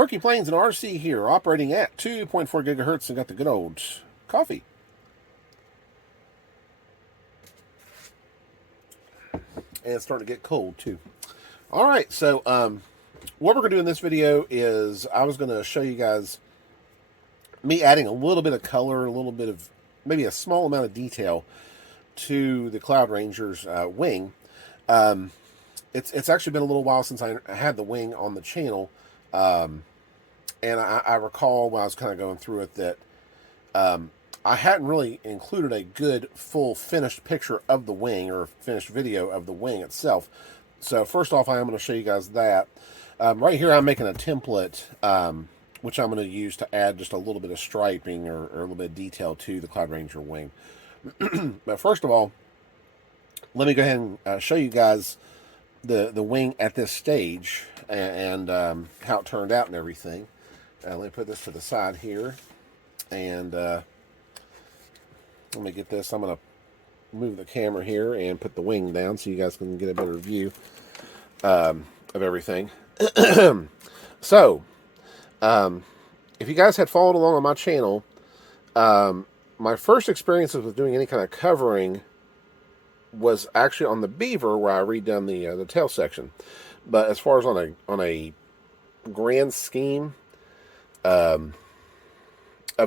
PerkyPlanes and RC here, operating at 2.4 gigahertz and got the good old coffee. And it's starting to get cold too. All right, so what we're going to do in this video is I was going to show you guys me adding a little bit of color, a little bit of maybe a small amount of detail to the Cloud Ranger's wing. It's actually been a little while since I had the wing on the channel. And I recall when I was kind of going through it that I hadn't really included a good full finished picture of the wing or finished video of the wing itself. So first off, I am going to show you guys that. Right here I'm making a template which I'm going to use to add just a little bit of striping or a little bit of detail to the Cloud Ranger wing. But first of all, let me go ahead and show you guys the wing at this stage and how it turned out and everything. Let me put this to the side here, and let me get this. I'm going to move the camera here and put the wing down so you guys can get a better view of everything. So, if you guys had followed along on my channel, my first experiences with doing any kind of covering was actually on the Beaver, where I redone the tail section. But as far as on a grand scheme of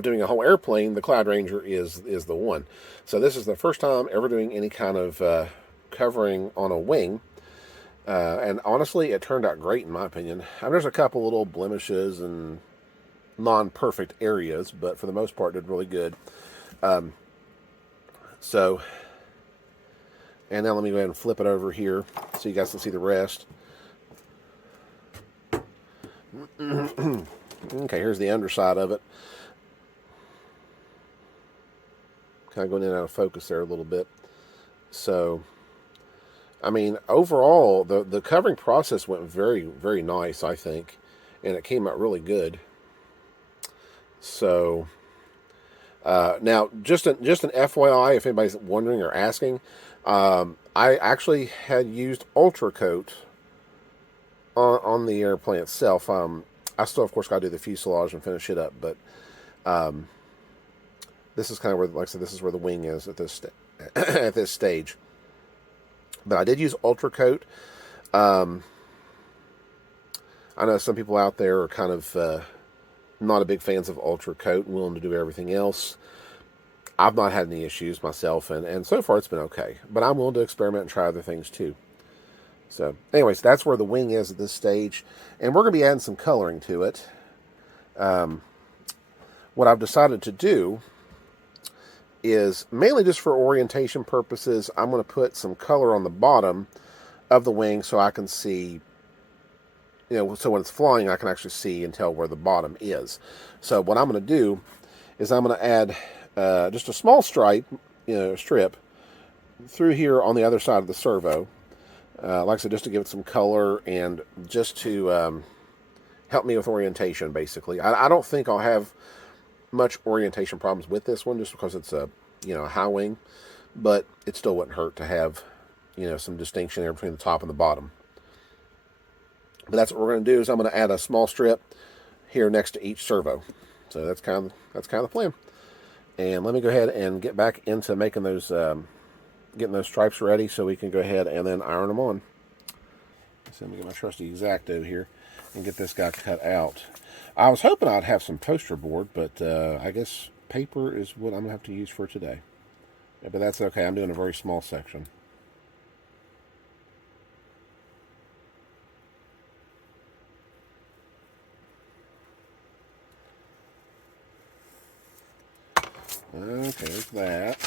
doing a whole airplane, the Cloud Ranger is the one. So this is the first time ever doing any kind of covering on a wing, and honestly, it turned out great in my opinion. I mean, there's a couple little blemishes and non-perfect areas, but for the most part, it did really good. So. And now let me go ahead and flip it over here so you guys can see the rest. Okay, here's the underside of it. Kind of going in and out of focus there a little bit. So, I mean, overall, the covering process went very, very nice, I think. And it came out really good. So, now, just an FYI, if anybody's wondering or asking, I actually had used Ultracote on the airplane itself. I still, of course, got to do the fuselage and finish it up, but this is kind of where, like I said, this is where the wing is at this at this stage. But I did use Ultracote. I know some people out there are kind of not a big fans of Ultracote and willing to do everything else. I've not had any issues myself, and so far it's been okay. But I'm willing to experiment and try other things too. So, anyways, that's where the wing is at this stage. And we're going to be adding some coloring to it. What I've decided to do is, mainly just for orientation purposes, I'm going to put some color on the bottom of the wing so I can see, you know, so when it's flying, I can actually see and tell where the bottom is. So what I'm going to do is I'm going to add just a small stripe, strip through here on the other side of the servo. Like I said, just to give it some color and just to help me with orientation, basically. I don't think I'll have much orientation problems with this one, just because it's a high wing, but it still wouldn't hurt to have some distinction there between the top and the bottom. But that's what we're going to do. Is I'm going to add a small strip here next to each servo. So that's kind of the plan. And let me go ahead and get back into making those, getting those stripes ready so we can go ahead and then iron them on. So let me get my trusty X-Acto here and get this guy cut out. I was hoping I'd have some poster board, but I guess paper is what I'm going to have to use for today. Yeah, but that's okay. I'm doing a very small section. Okay, there's that.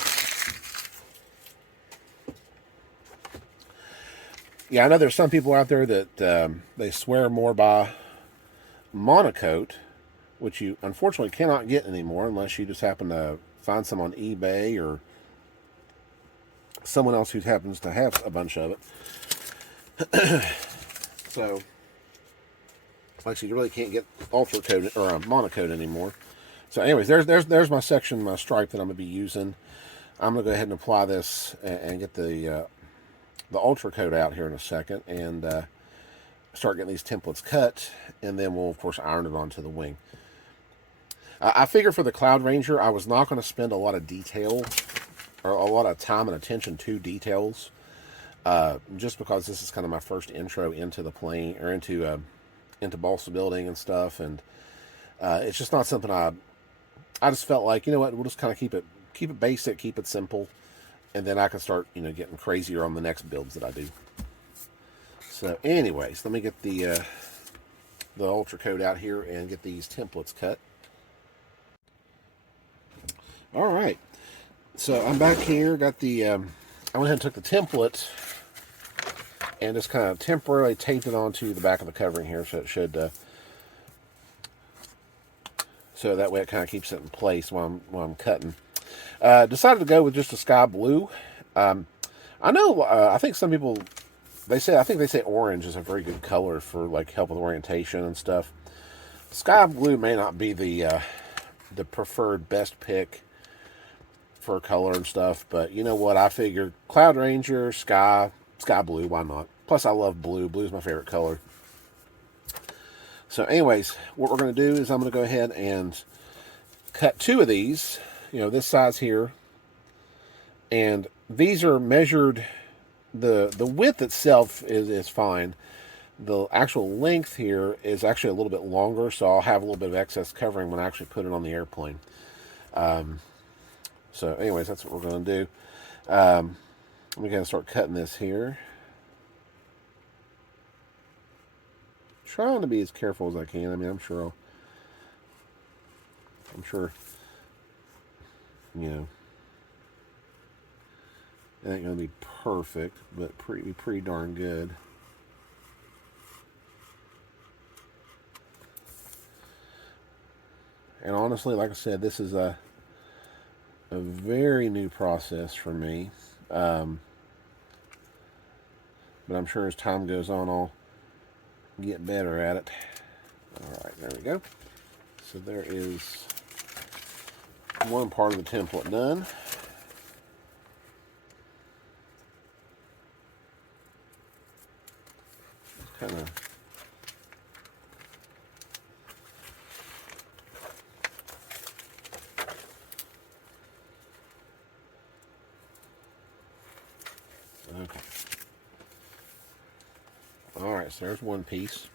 Yeah, I know there's some people out there that they swear more by monocoat, which you unfortunately cannot get anymore unless you just happen to find some on eBay or someone else who happens to have a bunch of it. So, like I said, you really can't get Ultracote or monocoat anymore. So anyways, there's my section, my stripe that I'm going to be using. I'm going to go ahead and apply this and get the Ultracote out here in a second and start getting these templates cut, and then we'll of course iron it onto the wing. I figure for the Cloud Ranger, I was not going to spend a lot of detail or a lot of time and attention to details, just because this is kind of my first intro into the plane, or into balsa building and stuff, and it's just not something I just felt like, you know what, we'll just kind of keep it basic, keep it simple, and then I can start, you know, getting crazier on the next builds that I do. So anyways, let me get the Ultracote out here and get these templates cut. All right, so I'm back here, got the, I went ahead and took the template and just kind of temporarily taped it onto the back of the covering here, so it should, so that way it kind of keeps it in place while I'm cutting. Decided to go with just a sky blue. I know, I think some people, I think they say orange is a very good color for like help with orientation and stuff. Sky blue may not be the preferred best pick for color and stuff, but you know what, I figured Cloud Ranger, sky blue, why not? Plus I love blue. Blue's my favorite color. So anyways, what we're going to do is I'm going to go ahead and cut 2 of these, you know, this size here, and these are measured, the width itself is fine. The actual length here is actually a little bit longer, so I'll have a little bit of excess covering when I actually put it on the airplane. So anyways, that's what we're going to do. Let me kind of start cutting this here. Trying to be as careful as I can. I mean, I'm sure, you know, it ain't going to be perfect, but pretty darn good. And honestly, like I said, this is a very new process for me. But I'm sure as time goes on, I'll get better at it. Alright, there we go. So there is one part of the template done. Kind of okay. Alright, so there's one piece.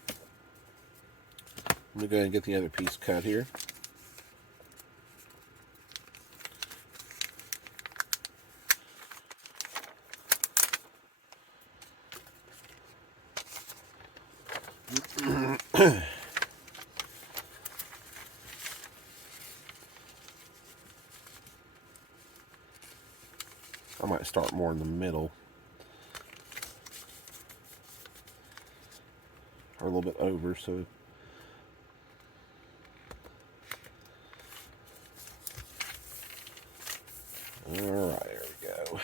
I'm going to go ahead and get the other piece cut here. I might start more in the middle, or a little bit over, so alright, there we go.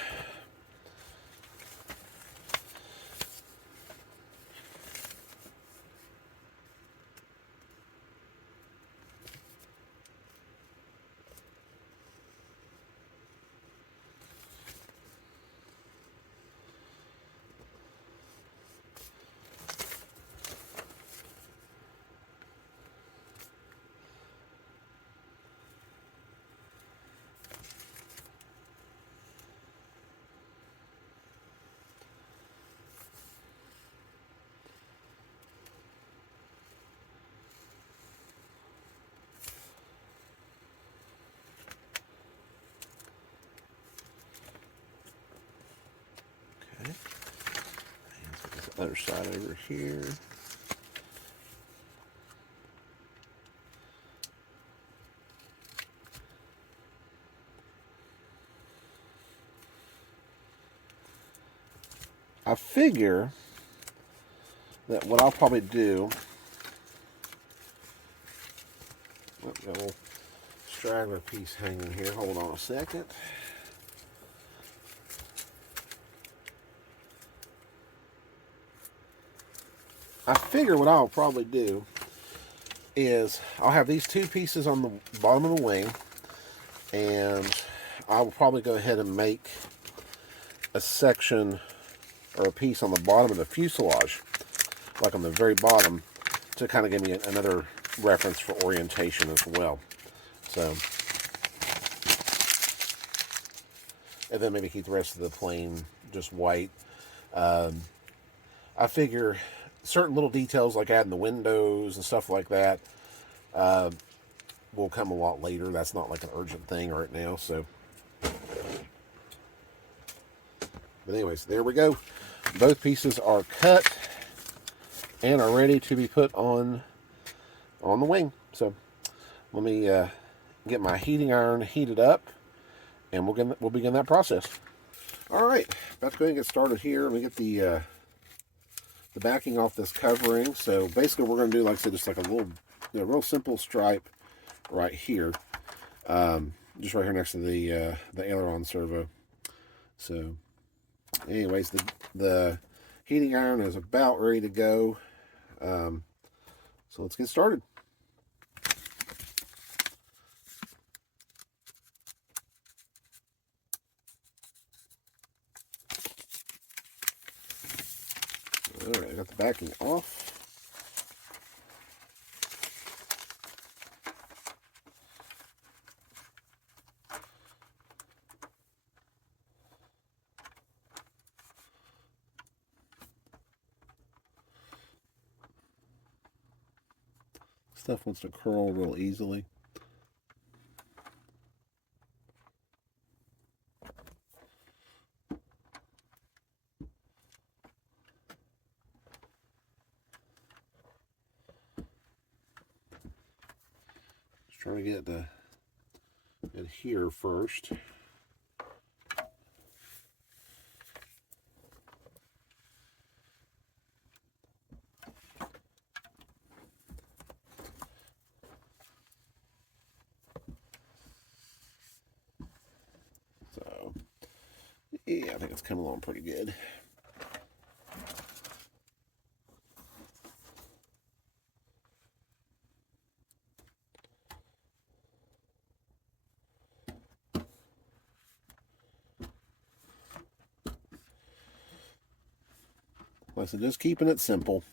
Other side over here. I figure that what I'll probably do, got a little straggler piece hanging here. Hold on a second. I figure what I'll probably do is I'll have these 2 pieces on the bottom of the wing, and I will probably go ahead and make a section or a piece on the bottom of the fuselage like on the very bottom, to kind of give me another reference for orientation as well. So, and then maybe keep the rest of the plane just white. I figure certain little details like adding the windows and stuff like that will come a lot later. That's not like an urgent thing right now. So, but anyways, there we go. Both pieces are cut and are ready to be put on the wing. So let me get my heating iron heated up, and we'll begin that process. All right, about to go ahead and get started here. Let me get the backing off this covering. So basically, we're going to do, like I said, just like a little, real simple stripe right here, just right here next to the aileron servo. So, anyways, the heating iron is about ready to go. So let's get started. All right, I got the backing off. Stuff wants to curl real easily. Just trying to get the adhere first. So, yeah, I think it's coming along pretty good. Like I said, just keeping it simple.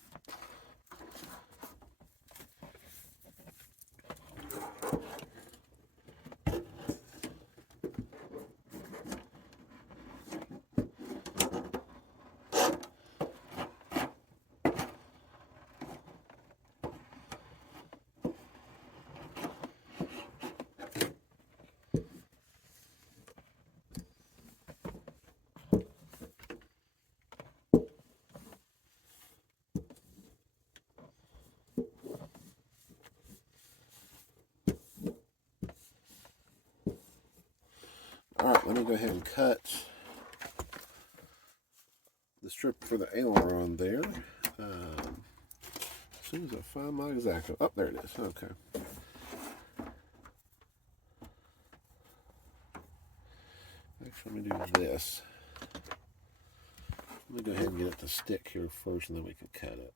Alright, let me go ahead and cut the strip for the aileron there. As soon as I find my X-Acto. Oh, there it is. Okay. Actually, let me do this. Let me go ahead and get it to stick here first, and then we can cut it.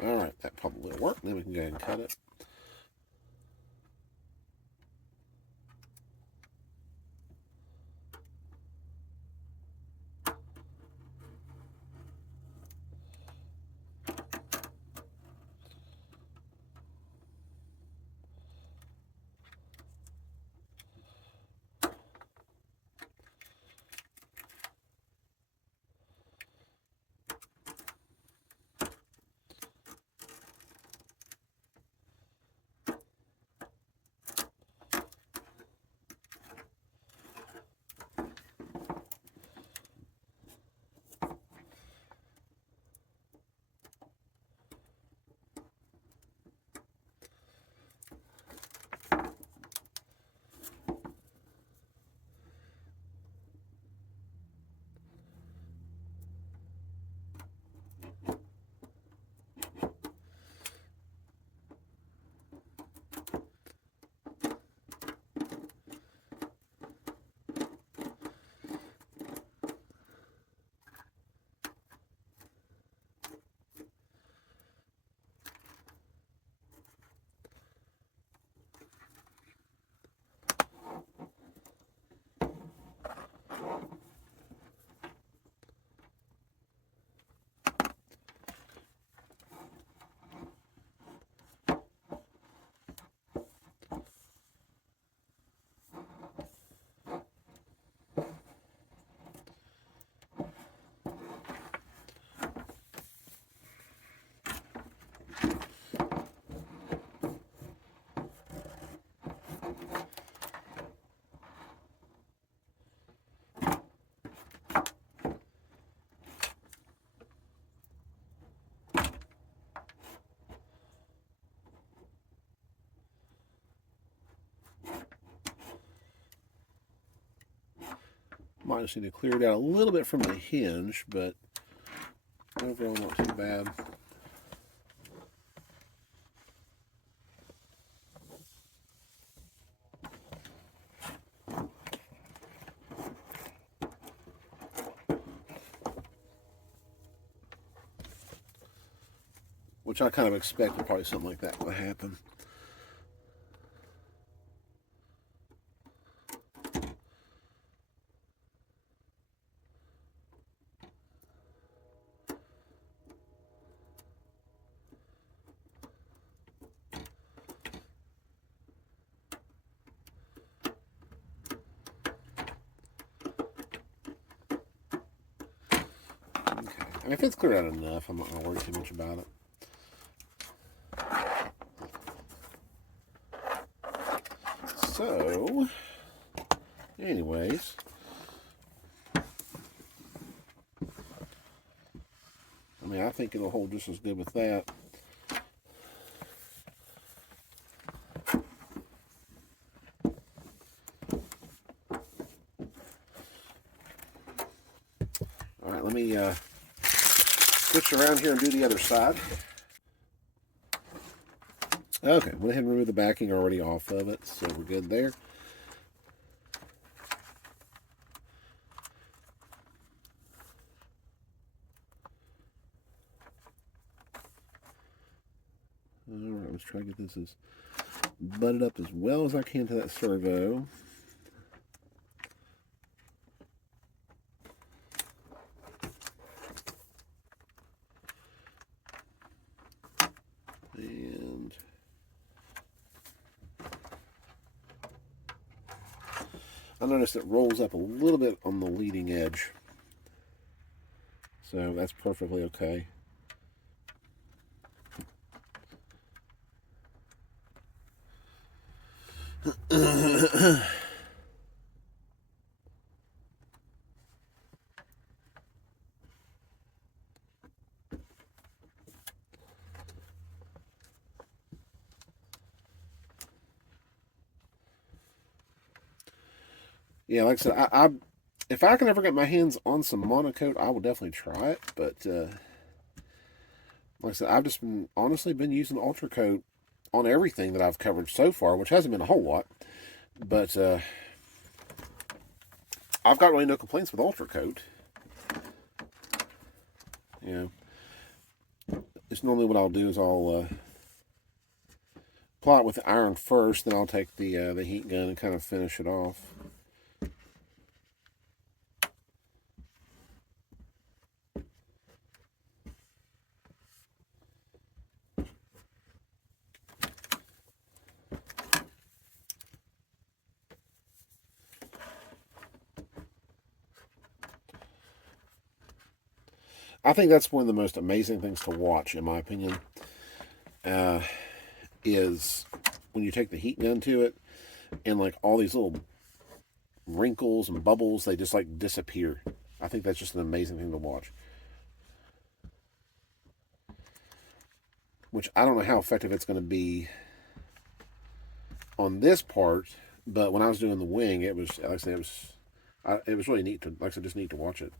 Alright, that probably will work. Then we can go ahead and cut it. Might just need to clear it out a little bit from the hinge, but overall not too bad. Which I kind of expected probably something like that would happen. Okay. And if it's cleared out enough, I'm not going to worry too much about it. So, anyways, I mean, I think it'll hold just as good with that. All right, let me switch around here and do the other side. Okay, went ahead and remove the backing already off of it, so we're good there. Alright, let's try to get this as butted up as well as I can to that servo. And I noticed it rolls up a little bit on the leading edge, so that's perfectly okay. Yeah, like I said, if I can ever get my hands on some monocoat, I will definitely try it. But like I said, I've just honestly been using Ultracote on everything that I've covered so far, which hasn't been a whole lot. But I've got really no complaints with Ultracote. You know, it's normally what I'll do is I'll apply it with the iron first, then I'll take the heat gun and kind of finish it off. I think that's one of the most amazing things to watch, in my opinion, is when you take the heat gun to it, and like all these little wrinkles and bubbles, they just like disappear. I think that's just an amazing thing to watch. Which I don't know how effective it's going to be on this part, but when I was doing the wing, it was, like I said, it was really neat to, like I said, just neat to watch it.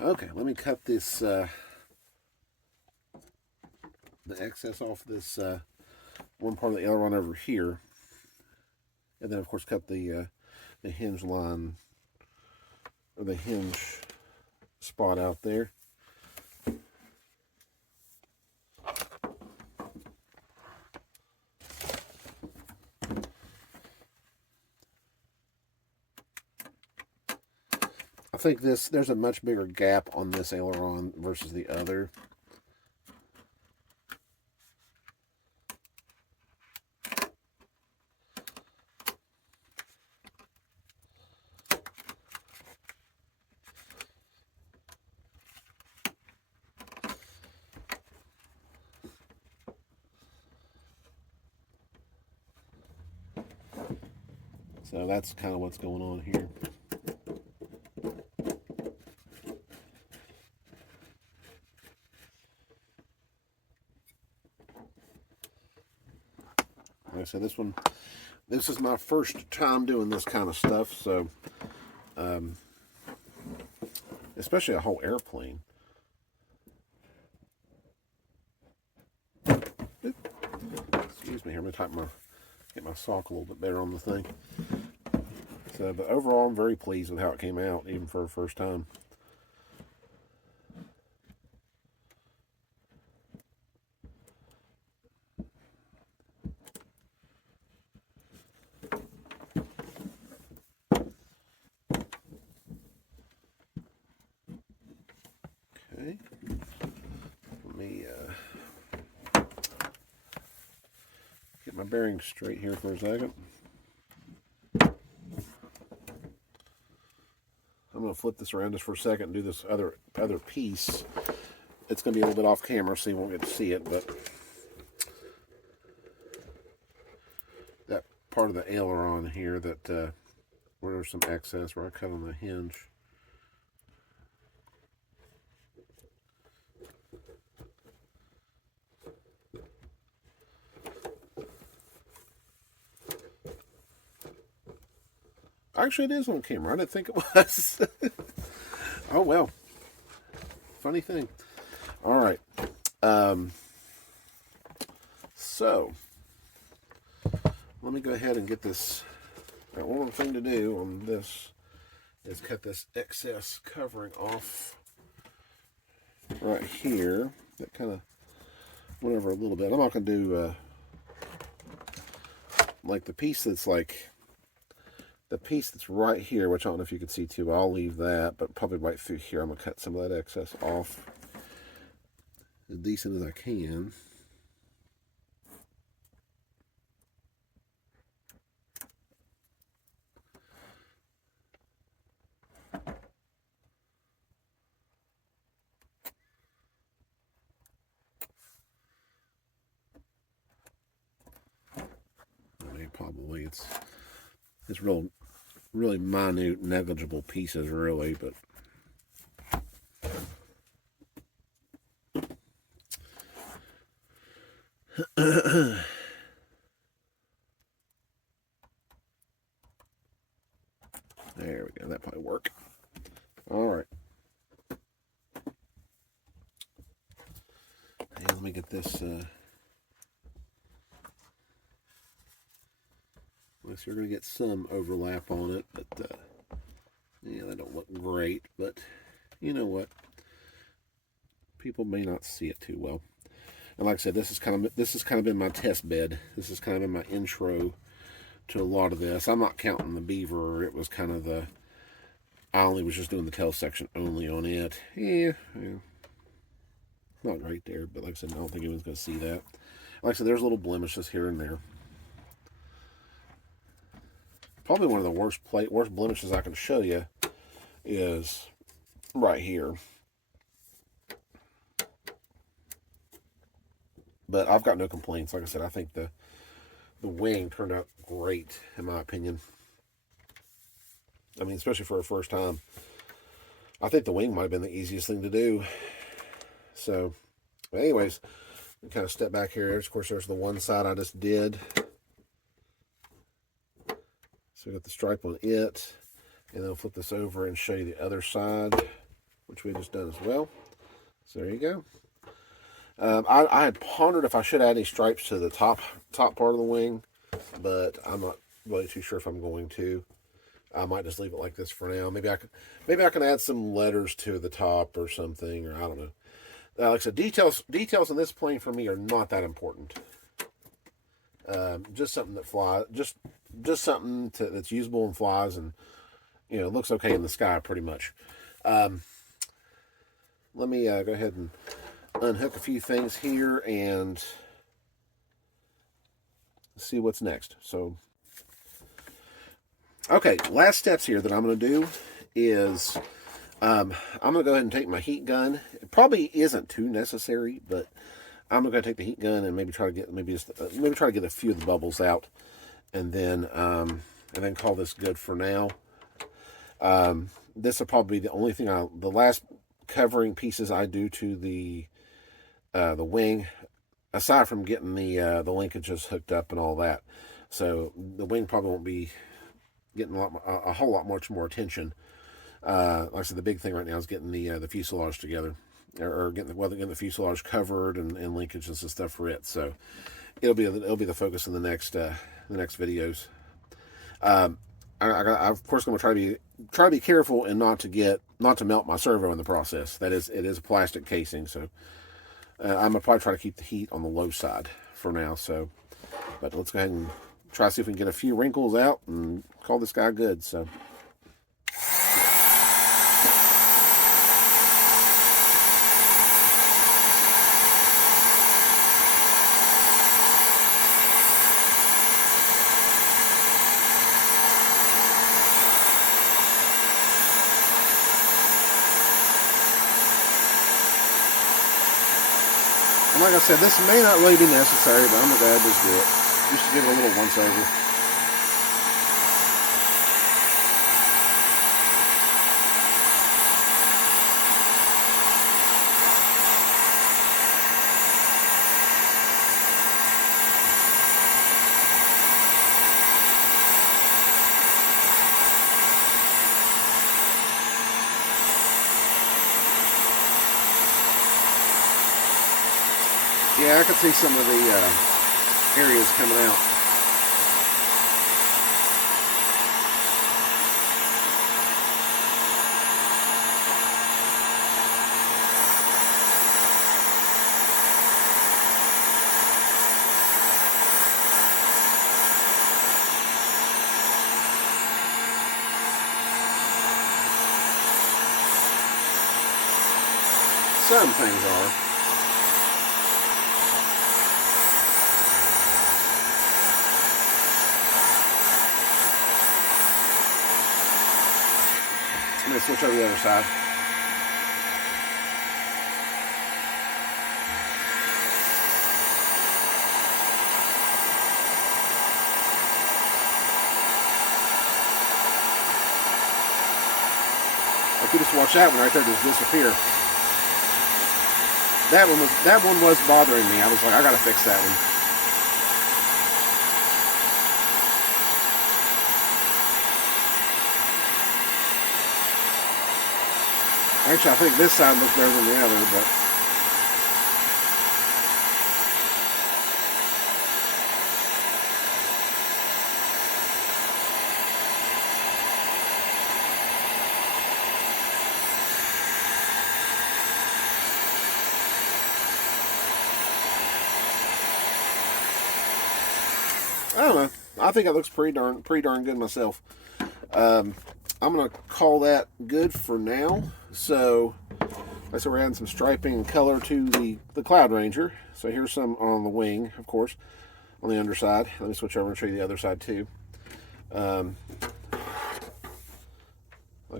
Okay, let me cut this the excess off this one part of the aileron over here, and then of course cut the hinge line or the hinge spot out there. think there's a much bigger gap on this aileron versus the other. So that's kind of what's going on here. Like I said, this is my first time doing this kind of stuff, so especially a whole airplane. Excuse me here, I'm gonna get my sock a little bit better on the thing. So, but overall, I'm very pleased with how it came out, even for a first time. Okay, let me get my bearings straight here for a second. I'm going to flip this around just for a second and do this other piece. It's going to be a little bit off camera, so you won't get to see it, but that part of the aileron here that where there's some excess where I cut on the hinge. Actually, it is on camera. I didn't think it was. Oh, well. Funny thing. All right. So, let me go ahead and get this. Now, one more thing to do on this is cut this excess covering off right here. That kind of went over a little bit. I'm not going to do like the piece that's like the piece that's right here, which I don't know if you can see too, but I'll leave that, but probably right through here I'm going to cut some of that excess off as decent as I can. I mean, probably it's really minute, negligible pieces, really, but there we go. That probably work. All right. And let me get this. Unless you're going to get some overlap on it, but yeah, they don't look great. But you know what? People may not see it too well. And like I said, this has kind of been my test bed. This has kind of been my intro to a lot of this. I'm not counting the beaver. It was kind of I only was just doing the tail section only on it. Yeah. Not right there, but like I said, I don't think anyone's going to see that. Like I said, there's little blemishes here and there. Probably one of the worst blemishes I can show you is right here. But I've got no complaints. Like I said, I think the wing turned out great, in my opinion. I mean, especially for a first time. I think the wing might have been the easiest thing to do. So, but anyways, kind of step back here. Of course, there's the one side I just did. So we got the stripe on it, and then I'll flip this over and show you the other side, which we just done as well. So there you go. I had pondered if I should add any stripes to the top part of the wing, but I'm not really too sure if I'm going to. I might just leave it like this for now. Maybe I can add some letters to the top or something, or I don't know. Like I said, details in this plane for me are not that important. Just something that flies, just something that's usable and flies, and you know, it looks okay in the sky pretty much. Let me go ahead and unhook a few things here and see what's next. So, okay, last steps here that I'm going to do is I'm going to go ahead and take my heat gun. It probably isn't too necessary, but I'm going to take the heat gun and maybe try to get maybe try to get a few of the bubbles out, and then call this good for now. This will probably be the only thing the last covering pieces I do to the wing, aside from getting the linkages hooked up and all that. So the wing probably won't be getting a whole lot much more attention. Like I said, the big thing right now is getting the fuselage together, or getting the fuselage covered and linkages and stuff for it. So it'll be the focus in the next videos. I of course going to try to be careful and not to melt my servo in the process. It is a plastic casing, so I'm gonna probably try to keep the heat on the low side for now. So, but let's go ahead and try to see if we can get a few wrinkles out and call this guy good. So. And like I said, this may not really be necessary, but I'm going to go ahead and just do it. Just to give it a little once over. Yeah, I can see some of the areas coming out. Some things are. I'm going to switch over to the other side. If you just watch that one right there just disappear. That one was bothering me. I was like, I gotta fix that one. Actually, I think this side looks better than the other, but I don't know. I think it looks pretty darn good myself. I'm gonna call that good for now. So, like I said, we're adding some striping and color to the Cloud Ranger. So here's some on the wing, of course, on the underside. Let me switch over and show you the other side too. Like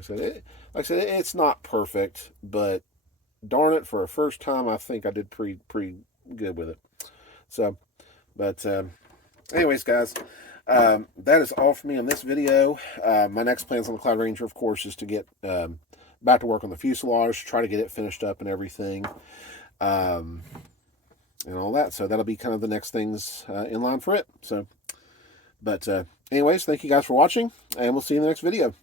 I said, it's not perfect, but darn it, for a first time, I think I did pretty good with it. So, but anyways, guys, that is all for me on this video. My next plans on the Cloud Ranger, of course, is to get back to work on the fuselage, try to get it finished up and everything, and all that. So that'll be kind of the next things in line for it. So, but anyways, thank you guys for watching, and we'll see you in the next video.